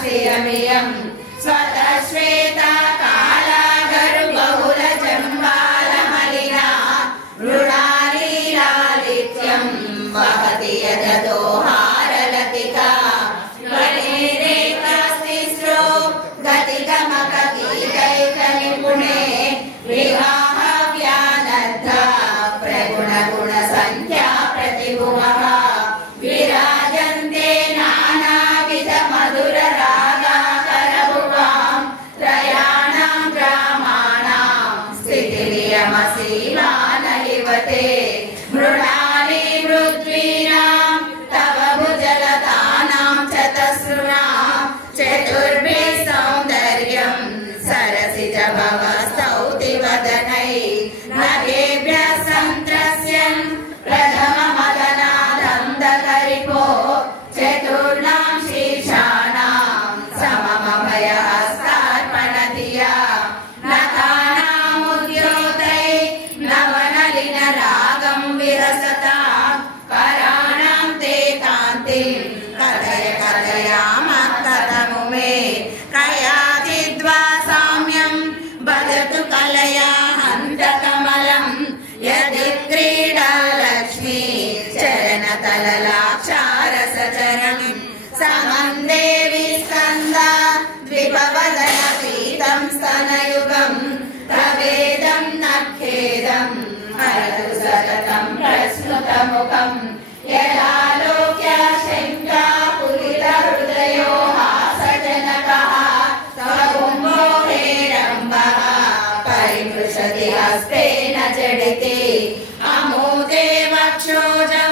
शिरमियं स्वतः श्वेता कालागरु बहुल जम्बालमलिना मृणालीलालित्यं वहति यदोहारलतिका वनेरेकास्तिस्रो गतिगमकगीतैकनिपुणे विवाहव्यानद्धा प्रगुणगुणसंख्या प्रतिभुवः विराजन्ते नानाविधमधुररागाकरभुवां त्रयाणां ग्रामाणां स्थितिनियमसीमानलिवते मृणाली मृद्वीनां तव भुजलतानां चतस्रुणां चतुर्भिः सौन्दर्यं सरसिज भव स्तौतिवदनै नगेभ्यः सन्त्रस्यन् प्रथममदनादन्दकरिपो चतुर्णां शीर्षाणां सममभयहस्तार्पणधिया नतानामुद्योतै नवनलिनरागं विरसतां कराणां ते कान्तिं कथय कथयामः कथमु मे कयाचिद्वा साम्यं वदतु कलया हन्तकमलं यदि क्रीडा लक्ष्मी चरणतललाक्षारसचरणं समन्दे विस्कन्दा द्विपवदन पीतं स्तनयुगं प्रवेदं नखेदं हरतु सततं प्रस्नुतमुखं यदालोक्य शङ्का पुलितहृदयो हासजनकः स्वकुम्भो हेरम्बः परिमृशति हस्तेन जडिते अमोदे वक्षोजौ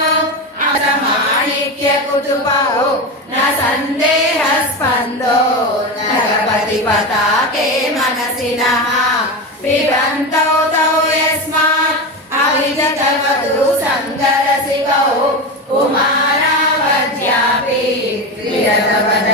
अतमाणिक्यकुतुबौ न सन्देहस्पन्दो नरपति पताके मनसिनः पिबन्तौ तौ यस्मात् अविगतवधू सङ्गरसिकौ कुमारावध्यापि विरतवद